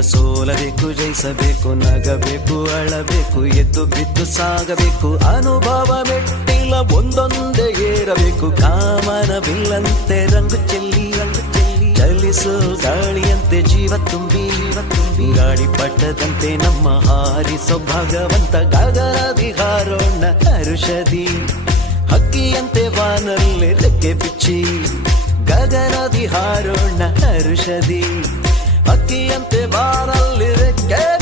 ಸೋಲಬೇಕು, ಜಯಿಸಬೇಕು, ನಗಬೇಕು, ಅಳಬೇಕು, ಎದ್ದು ಬಿದ್ದು ಸಾಗಬೇಕು. ಅನುಭವ ಮೆಟ್ಟಿಲ ಒಂದೊಂದೇ ಏರಬೇಕು. ಕಾಮನ ಬಿಲ್ಲಂತೆ ರಂಗು ಚೆಲ್ಲಿ ಚಲಿಸು ಗಾಳಿಯಂತೆ ಜೀವ ತುಂಬಿ ಗಾಳಿ ಪಟ್ಟದಂತೆ ನಮ್ಮ ಹಾರಿಸೋ ಭಗವಂತ. ಗಗನದಿ ಹಾರೋಣ ಹರುಷದಿ ಹಕ್ಕಿಯಂತೆ ಬಾನಲ್ಲಿ ರೆಕ್ಕೆ ಬಿಚ್ಚಿ. ಗಗನದಿ ಹಾರೋಣ ಹರುಷದಿ ಹಕ್ಕಿಯಂತೆ ಬಾನಲ್ಲಿ ರೆಕ್ಕೆ